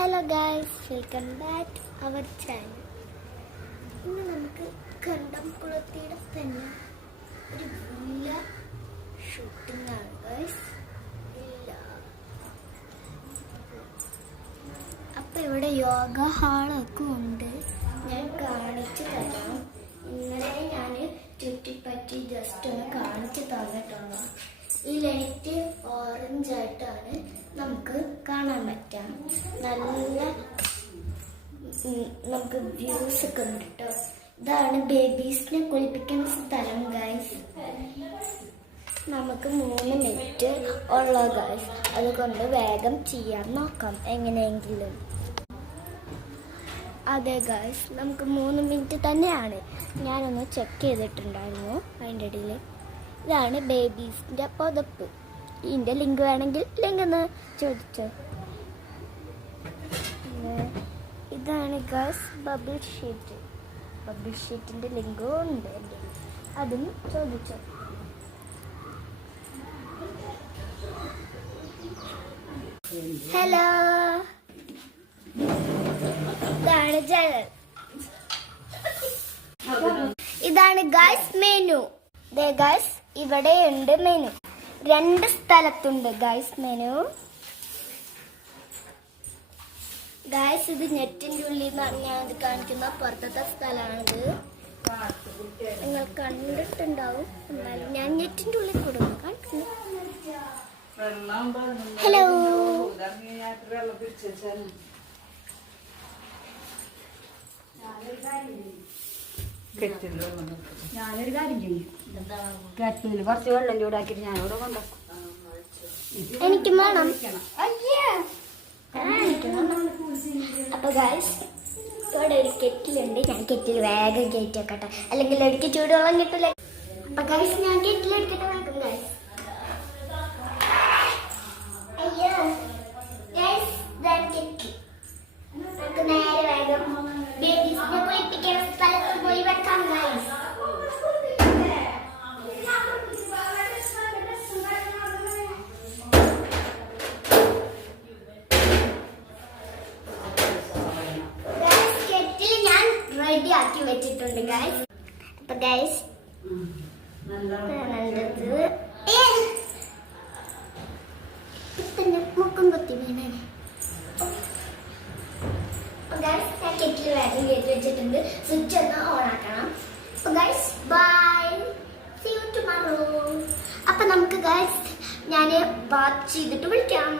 Hello guys, welcome back to our channel. ഇന്ന് നമുക്ക് കണ്ടംകുളത്തിയുടെ തന്നെ ഒരു വില്ല ഷൂട്ടിംഗ് ആണ് ഗൈസ്. അപ്പം ഇവിടെ യോഗ ഹാളൊക്കെ ഉണ്ട്, ഞാൻ കാണിച്ചു തരാം. ഇന്നലെ ഞാൻ ചുറ്റിപ്പറ്റി ജസ്റ്റ് ഒന്ന് കാണിച്ചു തന്നിട്ടുള്ളൂ. ഈ ലൈറ്റ് ഓറഞ്ച് ആയിട്ടാണ് നമുക്ക് കാണാൻ പറ്റാം. നല്ല നമുക്ക് വ്യൂസ് ഒക്കെ ഉണ്ട് കേട്ടോ. ഇതാണ് ബേബീസിനെ കുളിപ്പിക്കുന്ന സ്ഥലം ഗൈസ്. നമുക്ക് 3 മിനിറ്റ് ഉള്ള ഗൈസ്, അതുകൊണ്ട് വേഗം ചെയ്യാൻ നോക്കാം എങ്ങനെയെങ്കിലും. അതെ ഗൈസ്, നമുക്ക് 3 മിനിറ്റ് തന്നെയാണ്. ഞാനൊന്ന് ചെക്ക് ചെയ്തിട്ടുണ്ടായിരുന്നു അതിൻ്റെ ഇടയിൽ. ഇതാണ് ബേബീസിൻ്റെ പുതപ്പ്. ഇതിൻ്റെ ലിങ്ക് വേണമെങ്കിൽ ലിങ്ക് ഒന്ന് ചോദിച്ചോ. ഇതാണ് ഗൈസ് ബബിൾ ഷീറ്റ്. ബബിൾ ഷീറ്റിൻ്റെ ലിങ്കും ഉണ്ട് എൻ്റെ, അതും ചോദിച്ചോ. ഹലോ, ഇതാണ് ജനൽ. ഇതാണ് ഗൈസ് മെനു. ഗൈസ് ഇവിടെ ഉണ്ട് മെനു. 2 സ്ഥലത്തുണ്ട് ഗൈസ് മെനു. ഗൈസ് ഇത് നെറ്റിൻ്റെ ഉള്ളിൽ നിന്നാണ് ഞാൻ ഇത് കാണിക്കുന്ന പുറത്തത്തെ സ്ഥലമാണിത്. നിങ്ങൾ കണ്ടിട്ടുണ്ടാവും, എന്നാലും ഞാൻ നെറ്റിൻ്റെ ഉള്ളിൽ കൂടെ കാണിക്കുന്നു. ഹലോ, ഞാനൊരു കാര്യം ചെയ്യും, കറ്റിൽ കുറച്ച് വെള്ളം ചൂടാക്കിയിട്ട് ഞാനിവിടെ കൊണ്ടാക്കും. എനിക്ക് വേണം. അപ്പൊ ഗൈസ് ഇവിടെ ഒരു കെറ്റിലുണ്ട്. ഞാൻ കെറ്റിൽ വേഗം കയറ്റി വെക്കട്ടെ, അല്ലെങ്കിൽ എനിക്ക് ചൂടുവെള്ളം കിട്ടില്ല. അപ്പൊ ഗൈസ് ഞാൻ കെറ്റിലെടുത്തിട്ട് വെക്കും ഗൈസ്. അയ്യോ ഗൈസ്, കെറ്റിൽ നമുക്ക് നേരെ വേഗം ബേബീസിനെ കുളിപ്പിക്കുന്ന സ്ഥലത്ത് പോയി വെക്കാം ഗൈസ്. കെറ്റിൽ ഞാൻ റെഡി ആക്കി വെച്ചിട്ടുണ്ട് ഗൈസ്. അപ്പൊ ഗൈസ് മുക്കം കുത്തി വീണേ. കെറ്റിൽ വേഗം കയറ്റി വെച്ചിട്ടുണ്ട്. സ്വിച്ച് ഒന്ന് ഓൺ ആക്കണം. അപ്പൊ guys bye, see you tomorrow. അപ്പൊ നമുക്ക് ഗൈസ് ഞാൻ ബാത്ത് ചെയ്തിട്ട് വിളിക്കാം.